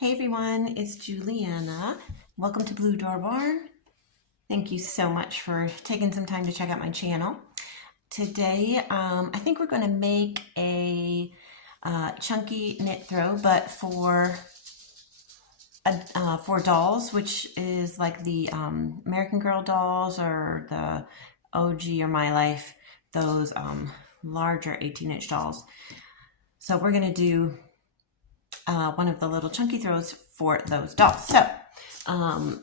Hey everyone, it's Juliana. Welcome to Blue Door Barn. Thank you so much for taking some time to check out my channel. Today, I think we're going to make a chunky knit throw, but for dolls, which is like the American Girl dolls or the OG or My Life, those larger 18-inch dolls. So we're going to do one of the little chunky throws for those dolls. So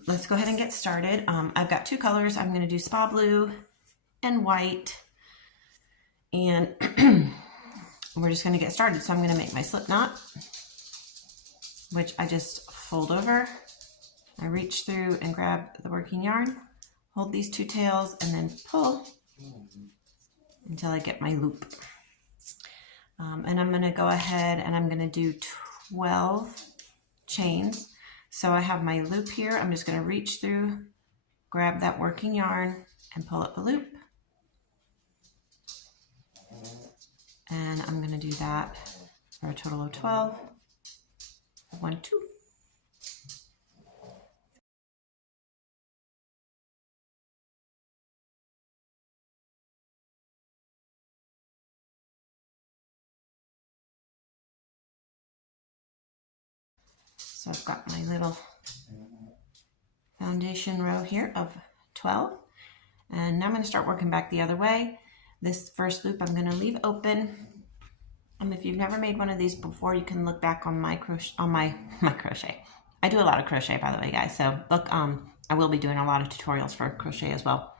let's go ahead and get started. I've got two colors. I'm going to do spa blue and white, and we're just going to get started. So I'm going to make my slip knot, which I just fold over. I reach through and grab the working yarn, hold these two tails, and then pull until I get my loop. And I'm going to go ahead and I'm going to do 12 chains. So I have my loop here. I'm just going to reach through, grab that working yarn, and pull up the loop. And I'm going to do that for a total of 12. 1, 2. So I've got my little foundation row here of 12. And now I'm going to start working back the other way. This first loop I'm going to leave open. And if you've never made one of these before, you can look back on my crochet. I do a lot of crochet, by the way, guys. So look, I will be doing a lot of tutorials for crochet as well.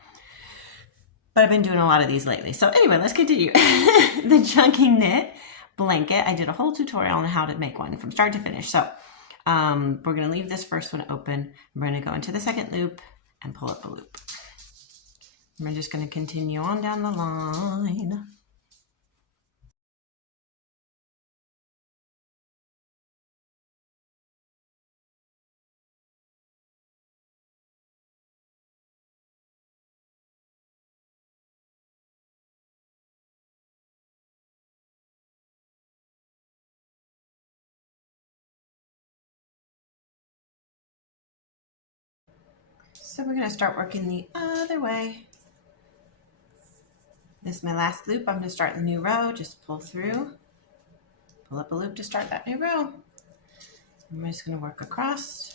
But I've been doing a lot of these lately. So anyway, let's continue. The chunky knit blanket. I did a whole tutorial on how to make one from start to finish. So we're going to leave this first one open. We're going to go into the second loop and pull up the loop. We're just going to continue on down the line. So we're going to start working the other way. This is my last loop. I'm going to start the new row. Just pull through, pull up a loop to start that new row. I'm just going to work across.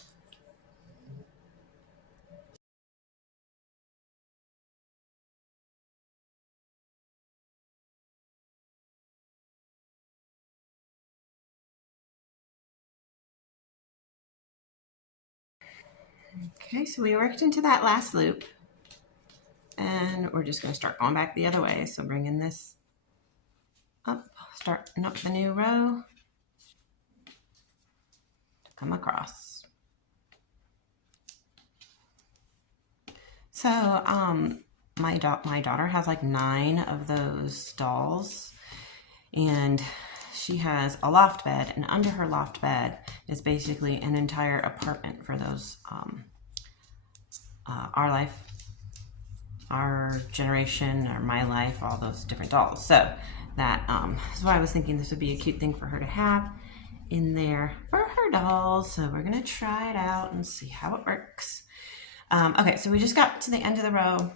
Okay, so we worked into that last loop, and we're just going to start going back the other way. So bringing this up, starting up the new row to come across. So my daughter has like 9 of those dolls, and she has a loft bed, and under her loft bed is basically an entire apartment for those Our Life, Our Generation, or My Life, all those different dolls. So that is why I was thinking this would be a cute thing for her to have in there for her dolls. So we're gonna try it out and see how it works. Okay, so we just got to the end of the row,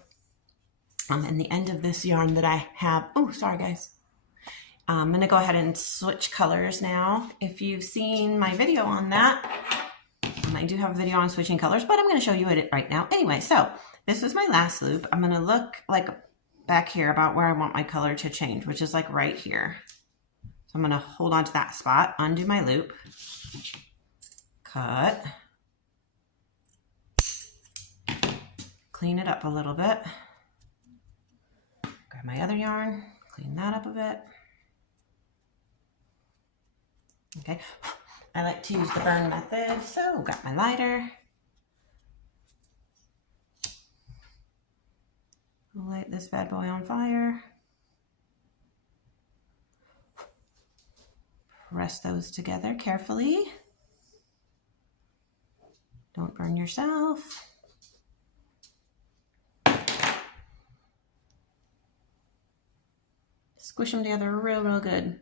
and the end of this yarn that I have. Oh, sorry guys. I'm gonna go ahead and switch colors now. If you've seen my video on that, I do have a video on switching colors, but I'm going to show you it right now. Anyway, so this is my last loop. I'm going to look like back here about where I want my color to change, which is like right here. So I'm going to hold on to that spot, undo my loop, cut, clean it up a little bit, grab my other yarn, clean that up a bit. Okay. I like to use the burn method, so got my lighter. I'll light this bad boy on fire. Press those together carefully. Don't burn yourself. Squish them together real good.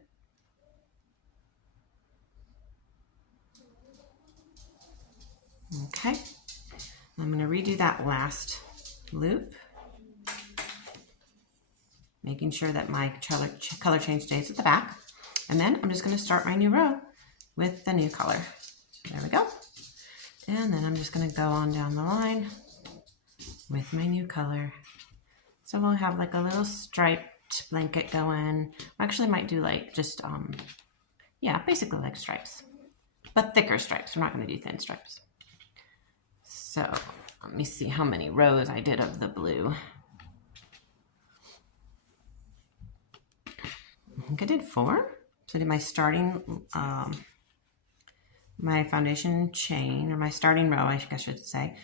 Okay, I'm going to redo that last loop, making sure that my color change stays at the back. And then I'm just going to start my new row with the new color. There we go. And then I'm just going to go on down the line with my new color. So we'll have like a little striped blanket going. Actually, I might do like just, yeah, basically like stripes, but thicker stripes. We're not going to do thin stripes. So let me see how many rows I did of the blue. I think I did 4. So I did my starting, my foundation chain, or my starting row, I guess I should say,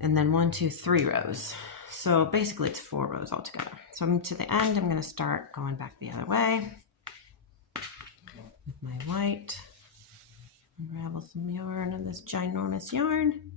and then 1, 2, 3 rows. So basically it's 4 rows altogether. So I'm to the end, I'm going to start going back the other way with my white. Unravel some yarn of this ginormous yarn.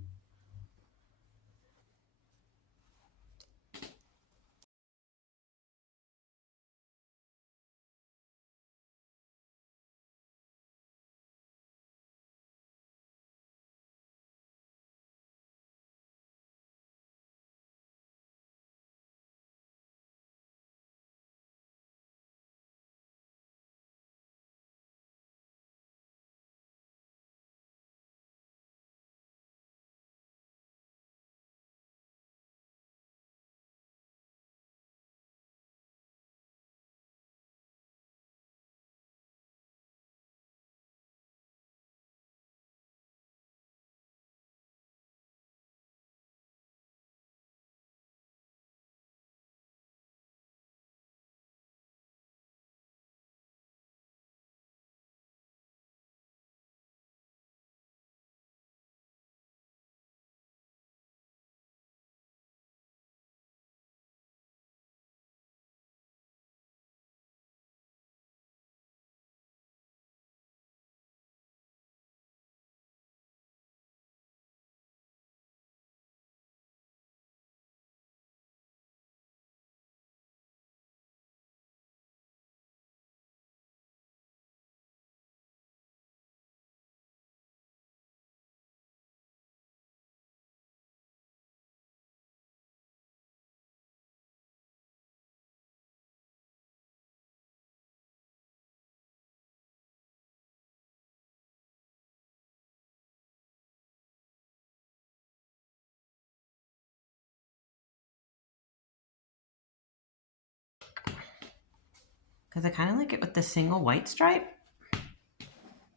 Because I kind of like it with the single white stripe.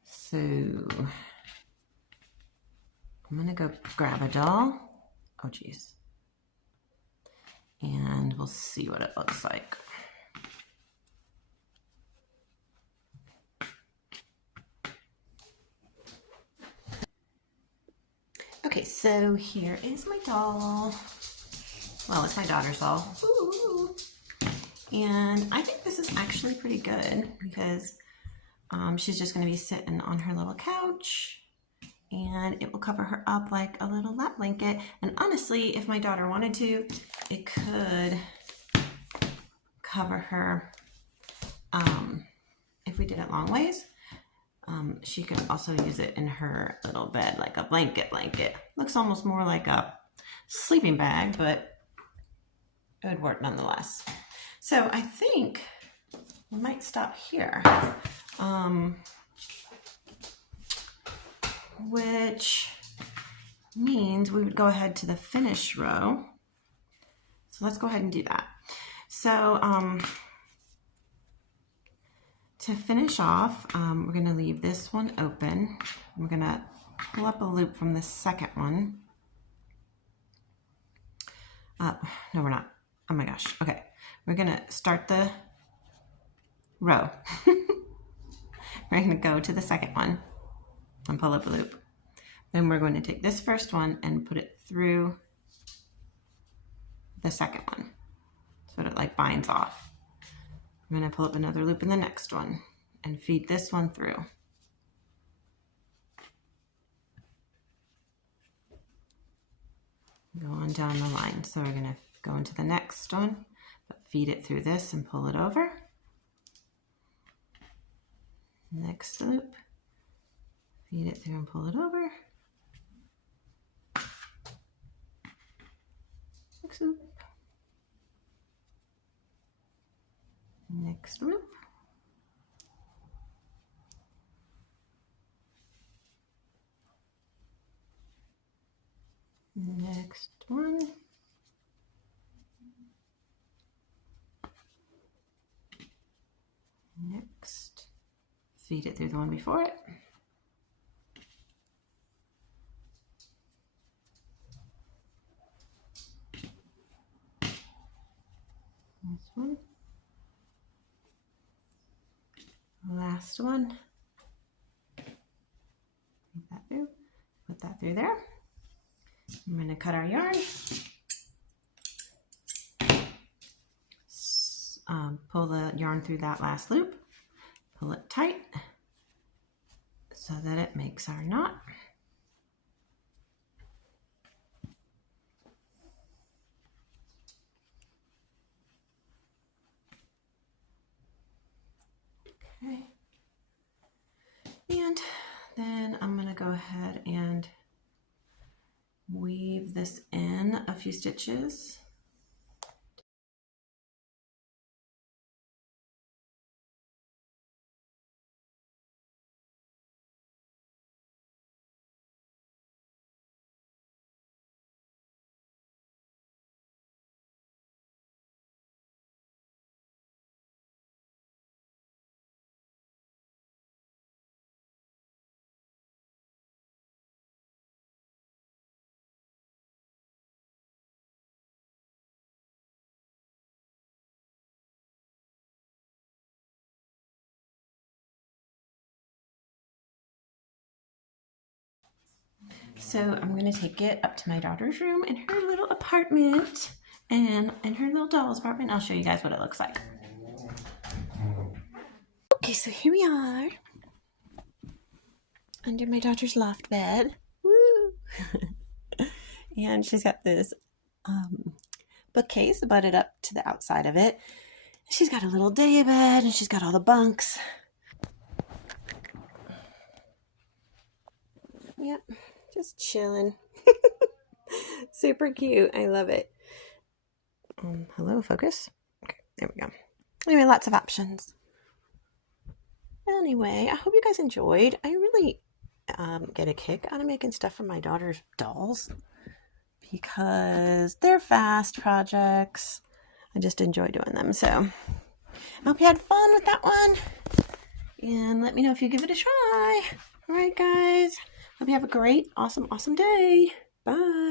So I'm going to go grab a doll. Oh, geez. And we'll see what it looks like. Okay, so here is my doll. Well, it's my daughter's doll. Ooh. And I think this is actually pretty good because she's just going to be sitting on her little couch and it will cover her up like a little lap blanket. And honestly, if my daughter wanted to, it could cover her, if we did it long ways. She could also use it in her little bed like a blanket. Looks almost more like a sleeping bag, but it would work nonetheless. So I think we might stop here, which means we would go ahead to the finish row. So let's go ahead and do that. So to finish off, we're going to leave this one open. We're going to pull up a loop from the second one. No, we're not. Oh my gosh. Okay. We're going to start the row. We're going to go to the second one and pull up a loop. Then we're going to take this first one and put it through the second one so it like binds off. I'm going to pull up another loop in the next one and feed this one through. Go on down the line. So we're going to go into the next one, but feed it through this and pull it over. Next loop, feed it through and pull it over. Next loop. Next loop. Next one. Next. Feed it through the one before it. This one. Last one. Feed that through. Put that through there. I'm going to cut our yarn. Pull the yarn through that last loop. Pull it tight so that it makes our knot. Okay. And then I'm going to go ahead and weave this in a few stitches. So I'm going to take it up to my daughter's room in her little apartment, and in her little doll's apartment. I'll show you guys what it looks like. Okay, so here we are under my daughter's loft bed. Woo! And she's got this bookcase butted up to the outside of it. She's got a little day bed, and she's got all the bunks. Yep. Just chilling. Super cute. I love it. Hello, focus. Okay, there we go. Anyway, lots of options. Anyway, I hope you guys enjoyed. I really get a kick out of making stuff for my daughter's dolls because they're fast projects. I just enjoy doing them. So I hope you had fun with that one. And let me know if you give it a try. All right, guys. Hope you have a great, awesome day. Bye.